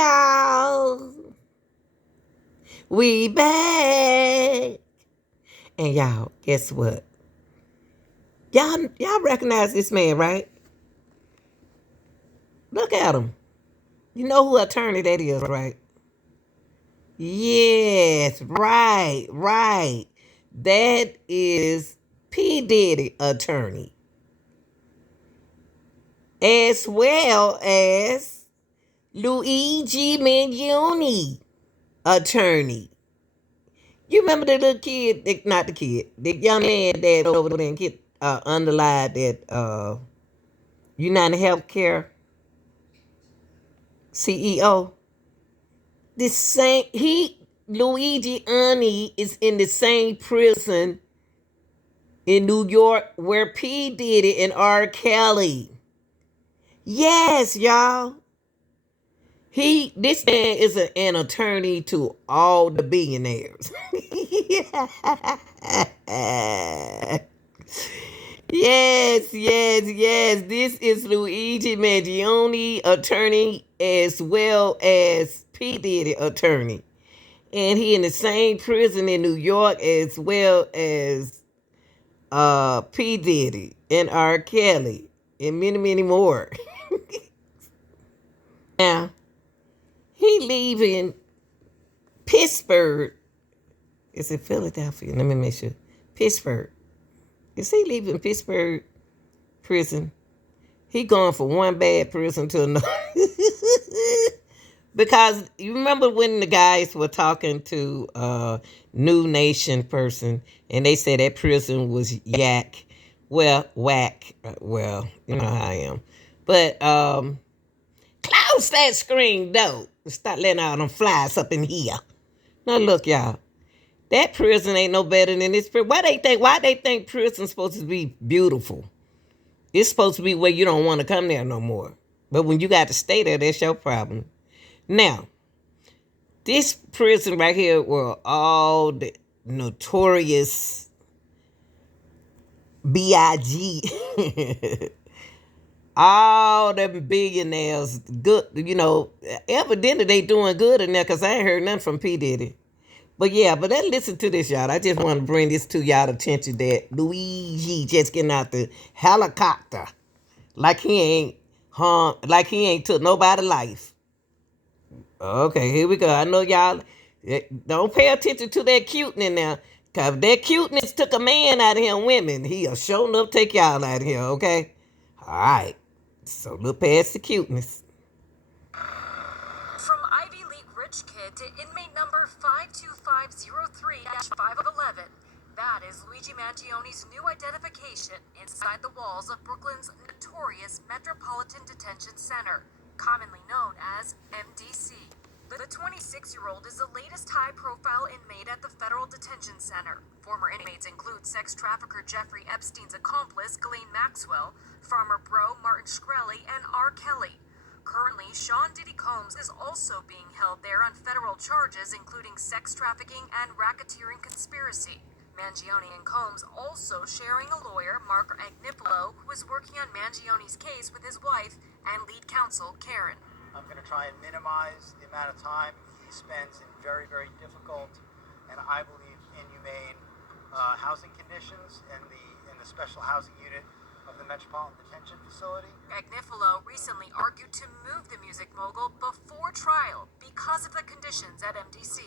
y'all. We back. And y'all, guess what? Y'all recognize this man, right? Look at him. You know who attorney that is, right? Yes, right. That is P. Diddy attorney. As well as Luigi Mangiones attorney. You remember the little kid, not the kid, the young man that over there and get underlined that United Healthcare CEO? Luigi Ani is in the same prison in New York where P. Diddy and R. Kelly. Yes, y'all. This man is an attorney to all the billionaires. Yes. This is Luigi Mangione, attorney, as well as P. Diddy attorney. And he in the same prison in New York as well as P. Diddy and R. Kelly and many more. Now, he leaving Pittsburgh. Is it Philadelphia? Let me make sure. Pittsburgh. Is he leaving Pittsburgh prison? He going from one bad prison to another. Because you remember when the guys were talking to New Nation person and they said that prison was whack. Well, you know how I am. But close that screen though. Start letting all them flies up in here. Now look, y'all. That prison ain't no better than this prison. Why they think prison's supposed to be beautiful? It's supposed to be where you don't want to come there no more. But when you got to stay there, that's your problem. Now, this prison right here were all the notorious B.I.G. all them billionaires, good, evidently they doing good in there because I ain't heard nothing from P. Diddy. But let's listen to this, y'all. I just want to bring this to y'all attention that Luigi just getting out the helicopter like he ain't took nobody's life. Okay, here we go. I know y'all don't pay attention to that cuteness now. Cause if that cuteness took a man out of here, women, he'll sure enough take y'all out of here, okay? Alright. So look past the cuteness. From Ivy League rich kid to inmate number 52503-511, that is Luigi Mangione's new identification inside the walls of Brooklyn's notorious Metropolitan Detention Center, commonly known as MDC. The 26-year-old is the latest high-profile inmate at the Federal Detention Center. Former inmates include sex trafficker Jeffrey Epstein's accomplice, Ghislaine Maxwell, farmer bro Martin Shkreli, and R. Kelly. Currently, Sean Diddy Combs is also being held there on federal charges, including sex trafficking and racketeering conspiracy. Mangione and Combs also sharing a lawyer, Mark Agnifilo, who is working on Mangione's case with his wife and lead counsel, Karen. I'm going to try and minimize the amount of time he spends in very, very difficult and I believe inhumane housing conditions in the special housing unit of the Metropolitan Detention Facility. Agnifilo recently argued to move the music mogul before trial because of the conditions at MDC.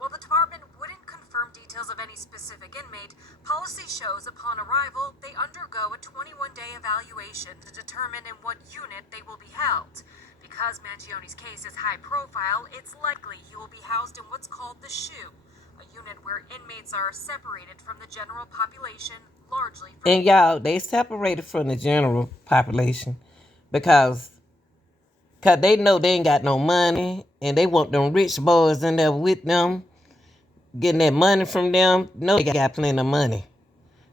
While the department wouldn't confirm details of any specific inmate, policy shows upon arrival they undergo a 21-day evaluation to determine in what unit they will be held. Because Mangione's case is high profile, it's likely he will be housed in what's called the SHU, a unit where inmates are separated from the general population, largely from... And y'all, they separated from the general population because they know they ain't got no money and they want them rich boys in there with them, getting that money from them. No, they got plenty of money.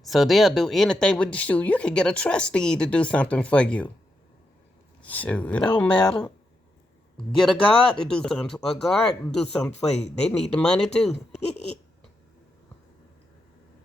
So they'll do anything with the SHU. You can get a trustee to do something for you. Shoot, it don't matter. Get a guard to do something. A guard to do something for you. They need the money too.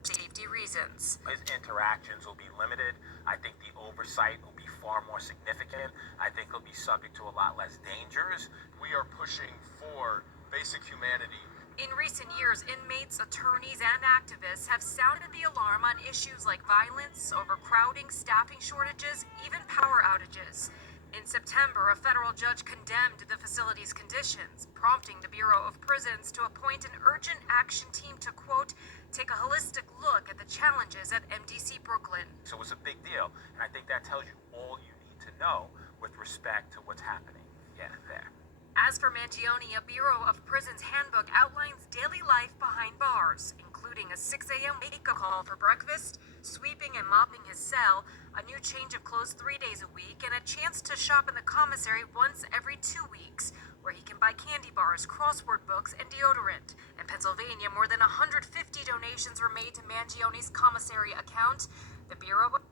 Safety reasons. His interactions will be limited. I think the oversight will be far more significant. I think he'll be subject to a lot less dangers. We are pushing for basic humanity. In recent years, inmates, attorneys, and activists have sounded the alarm on issues like violence, overcrowding, staffing shortages, even power outages. In September, a federal judge condemned the facility's conditions, prompting the Bureau of Prisons to appoint an urgent action team to, quote, take a holistic look at the challenges at MDC Brooklyn. So it's a big deal, and I think that tells you all you need to know with respect to what's happening there. As for Mangione, a Bureau of Prisons handbook outlines daily life behind bars, including a 6 a.m. wake-up call for breakfast, sweeping and mopping his cell, a new change of clothes 3 days a week, and a chance to shop in the commissary once every 2 weeks, where he can buy candy bars, crossword books, and deodorant. In Pennsylvania, more than 150 donations were made to Mangione's commissary account. The Bureau of...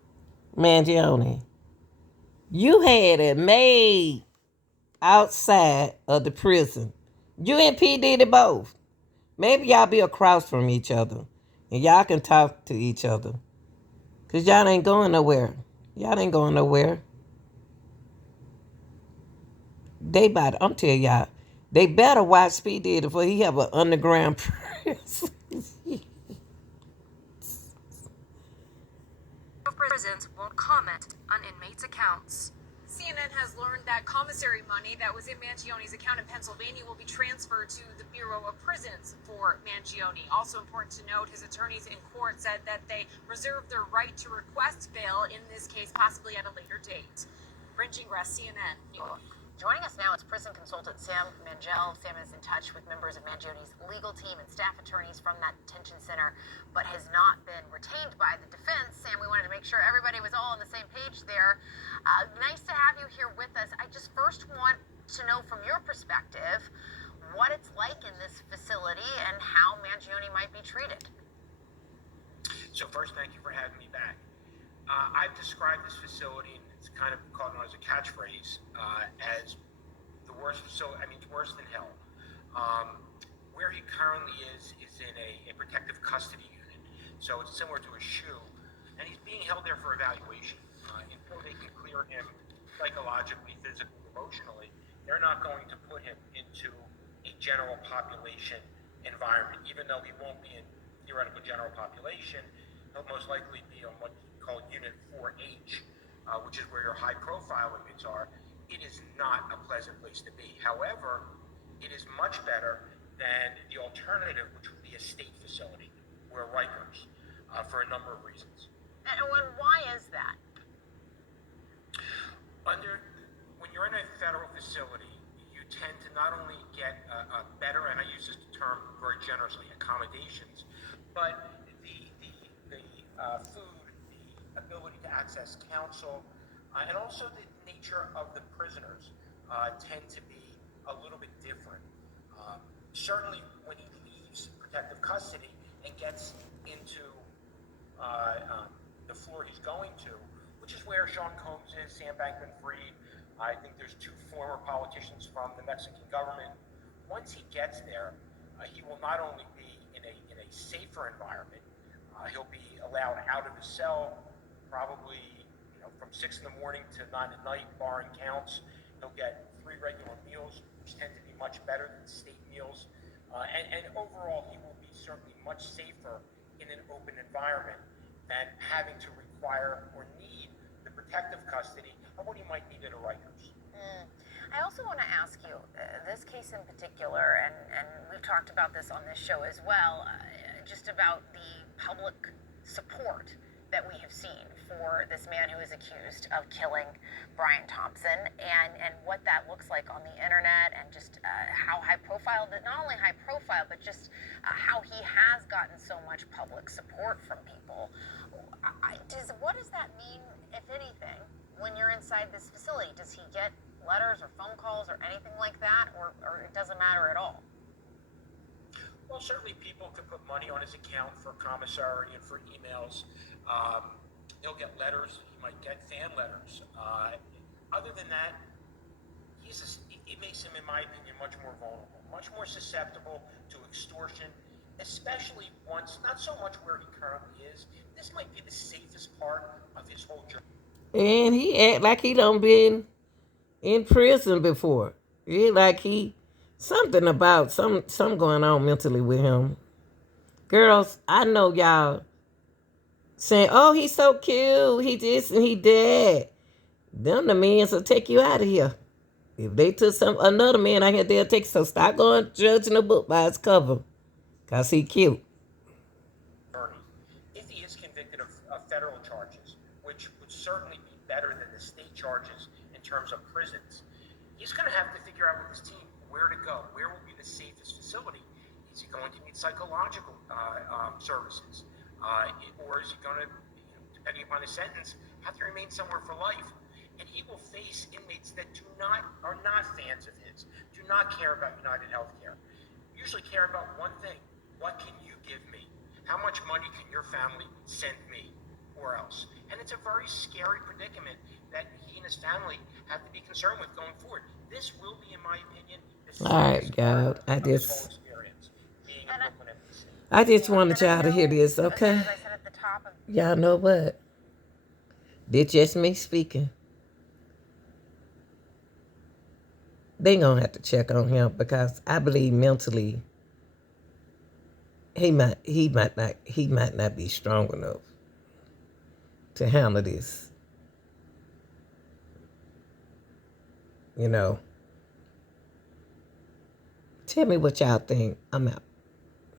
Mangione, you had it made outside of the prison. You and P. Diddy both. Maybe y'all be across from each other and y'all can talk to each other. Because y'all ain't going nowhere. Y'all ain't going nowhere. I'm telling y'all, they better watch P. Diddy before he have an underground prison. Prisons won't comment on inmates' accounts. CNN has learned that commissary money that was in Mangione's account in Pennsylvania will be transferred to the Bureau of Prisons for Mangione. Also important to note, his attorneys in court said that they reserve their right to request bail in this case, possibly at a later date. Bryn Gingras, CNN, New York. Joining us now is prison consultant Sam Mangel. Sam is in touch with members of Mangione's legal team and staff attorneys from that detention center, but has not been retained by the defense. Sam, we wanted to make sure everybody was all on the same page there. Nice to have you here with us. I just first want to know from your perspective what it's like in this facility and how Mangione might be treated. So first, thank you for having me back. I've described this facility, and it's kind of called known as a catchphrase, as the worst facility. I mean, it's worse than hell. Where he currently is in a protective custody unit. So it's similar to a SHU, and he's being held there for evaluation. Until they can clear him psychologically, physically, emotionally, they're not going to put him into a general population environment. Even though he won't be in theoretical general population, he'll most likely be on what's called Unit 4H, which is where your high-profile inmates are. It is not a pleasant place to be. However, it is much better than the alternative, which would be a state facility, where Rikers, for a number of reasons. And why is that? When you're in a federal facility, you tend to not only get a better, and I use this term very generously, accommodations, but the food, the ability to access counsel, and also the nature of the prisoners tend to be a little bit different. Certainly when he leaves protective custody and gets into the floor he's going to, which is where Sean Combs is, Sam Bankman-Fried. I think there's 2 former politicians from the Mexican government. Once he gets there, he will not only be in a safer environment, he'll be allowed out of his cell, probably from 6 in the morning to 9 at night, barring counts. He'll get 3 regular meals, which tend to be much better than state meals. And overall, he will be certainly much safer in an open environment than having to require or need the protective custody of what he might need at a Rikers. I also want to ask you, this case in particular, and we've talked about this on this show as well, just about the public support that we have seen for this man who is accused of killing Brian Thompson, and what that looks like on the internet, and just how high profile, not only high profile, but just how he has gotten so much public support from people. What does that mean, if anything, when you're inside this facility? Does he get letters or phone calls or anything like that, or it doesn't matter at all? Well, certainly people can put money on his account for commissary and for emails. He'll get letters. He might get fan letters. Other than that, it makes him, in my opinion, much more vulnerable, much more susceptible to extortion, especially once, not so much where he currently is. This might be the safest part of his whole journey. And he act like he done been in prison before. He like he something about some going on mentally with him. Girls, I know y'all saying, "Oh, he's so cute. He this and he that." Them the men will take you out of here. If they took another man out here, they'll take. So stop going judging a book by its cover, cause he cute. If he is convicted of federal charges, which would certainly be better than the state charges in terms of prisons, he's going to have to figure out with his team where to go. Where will be the safest facility? Is he going to need psychological services? Or is he going to, depending upon his sentence, have to remain somewhere for life? And he will face inmates that are not fans of his, do not care about United Healthcare, usually care about one thing: what can you give me? How much money can your family send me, or else? And it's a very scary predicament that he and his family have to be concerned with going forward. This will be, in my opinion, the All right, saddest God. part of this whole experience, being in Brooklyn MDC. I just wanted y'all to hear this, Again, okay? as I said at the top of Y'all know what? This just me speaking. They gonna have to check on him because I believe mentally he might not be strong enough to handle this. You know. Tell me what y'all think. I'm out.